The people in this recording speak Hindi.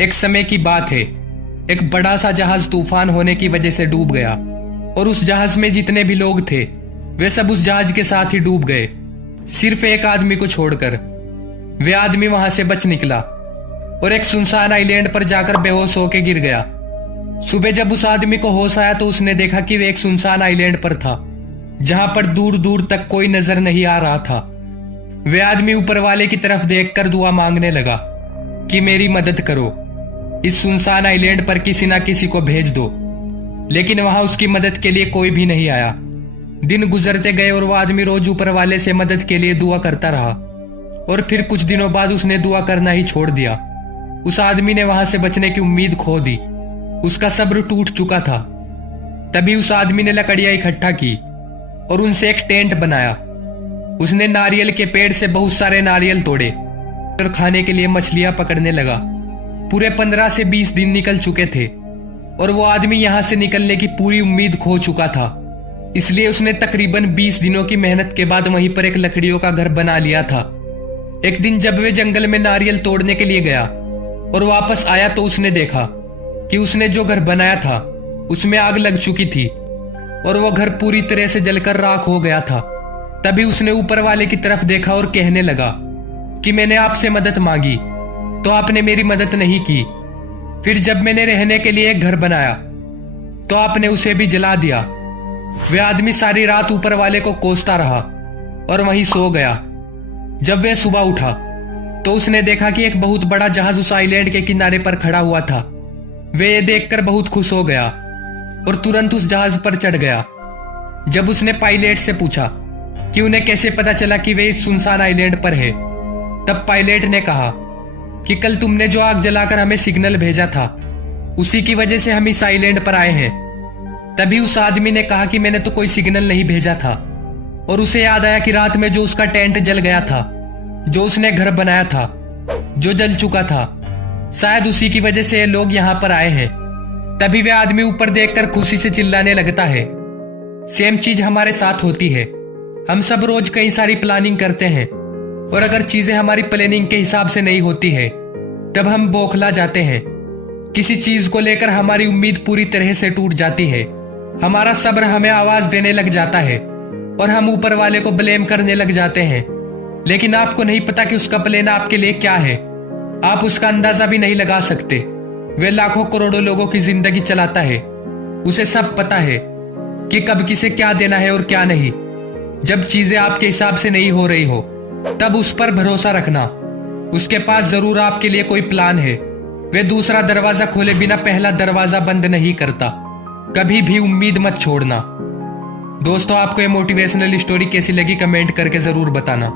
एक समय की बात है, एक बड़ा सा जहाज तूफान होने की वजह से डूब गया और उस जहाज में जितने भी लोग थे वे सब उस जहाज के साथ ही डूब गए, सिर्फ एक आदमी को छोड़कर। वे आदमी वहां से बच निकला और एक सुनसान आइलैंड पर जाकर बेहोश होकर गिर गया। सुबह जब उस आदमी को होश आया तो उसने देखा कि वे एक सुनसान आइलैंड पर था जहां पर दूर दूर तक कोई नजर नहीं आ रहा था। वे आदमी ऊपर वाले की तरफ देखकर दुआ मांगने लगा कि मेरी मदद करो, इस सुनसान आइलैंड पर किसी ना किसी को भेज दो। लेकिन वहां उसकी मदद के लिए कोई भी नहीं आया। दिन गुजरते गए और वह आदमी रोज ऊपर वाले से मदद के लिए दुआ करता रहा और फिर कुछ दिनों बाद उसने दुआ करना ही छोड़ दिया। उस आदमी ने वहां से बचने की उम्मीद खो दी, उसका सब्र टूट चुका था। तभी उस आदमी ने लकड़ियां इकट्ठा की और उनसे एक टेंट बनाया। उसने नारियल के पेड़ से बहुत सारे नारियल तोड़े और खाने के लिए मछलियां पकड़ने लगा। पूरे 15 से 20 दिन निकल चुके थे और वो आदमी यहां से निकलने की पूरी उम्मीद खो चुका था। इसलिए उसने तकरीबन 20 दिनों की मेहनत के बाद वहीं पर एक लकड़ियों का घर बना लिया था। एक दिन जब वे जंगल में नारियल तोड़ने के लिए गया और वापस आया तो उसने देखा कि उसने जो घर बनाया था उसमें आग लग चुकी थी और वो घर पूरी तरह से जलकर राख हो गया था। तभी उसने ऊपर वाले की तरफ देखा और कहने लगा कि मैंने आपसे मदद मांगी तो आपने मेरी मदद नहीं की। फिर जब मैंने रहने के लिए एक घर बनाया तो आपने उसे भी जला दिया। वह आदमी सारी रात ऊपर वाले को कोसता रहा और वहीं सो गया। जब वह सुबह उठा तो उसने देखा कि एक बहुत बड़ा जहाज उस आइलैंड के किनारे पर खड़ा हुआ था। वह ये देखकर बहुत खुश हो गया और तुरंत उस जहाज पर चढ़ गया। जब उसने पायलट से पूछा कि उन्हें कैसे पता चला कि वे इस सुनसान आइलैंड पर है, तब पायलट ने कहा कि कल तुमने जो आग जलाकर हमें सिग्नल भेजा था उसी की वजह से हम इस आइलैंड पर आए हैं। तभी उस आदमी ने कहा कि मैंने तो कोई सिग्नल नहीं भेजा था और उसे याद आया कि रात में जो उसका टेंट जल गया था, जो उसने घर बनाया था, जो जल चुका था, शायद उसी की वजह से ये लोग यहाँ पर आए हैं। तभी वह आदमी ऊपर देखकर खुशी से चिल्लाने लगता है। सेम चीज हमारे साथ होती है। हम सब रोज कई सारी प्लानिंग करते हैं और अगर चीजें हमारी प्लानिंग के हिसाब से नहीं होती है तब हम बौखला जाते हैं। किसी चीज को लेकर हमारी उम्मीद पूरी तरह से टूट जाती है। हमारा सब्र हमें आवाज देने लग जाता है और हम ऊपर वाले को ब्लेम करने लग जाते हैं। लेकिन आपको नहीं पता कि उसका प्लान आपके लिए क्या है। आप उसका अंदाजा भी नहीं लगा सकते। वे लाखों करोड़ों लोगों की जिंदगी चलाता है। उसे सब पता है कि कब किसे क्या देना है और क्या नहीं। जब चीजें आपके हिसाब से नहीं हो रही हो तब उस पर भरोसा रखना। उसके पास जरूर आपके लिए कोई प्लान है। वे दूसरा दरवाजा खोले बिना पहला दरवाजा बंद नहीं करता। कभी भी उम्मीद मत छोड़ना। दोस्तों, आपको ये मोटिवेशनल स्टोरी कैसी लगी कमेंट करके जरूर बताना।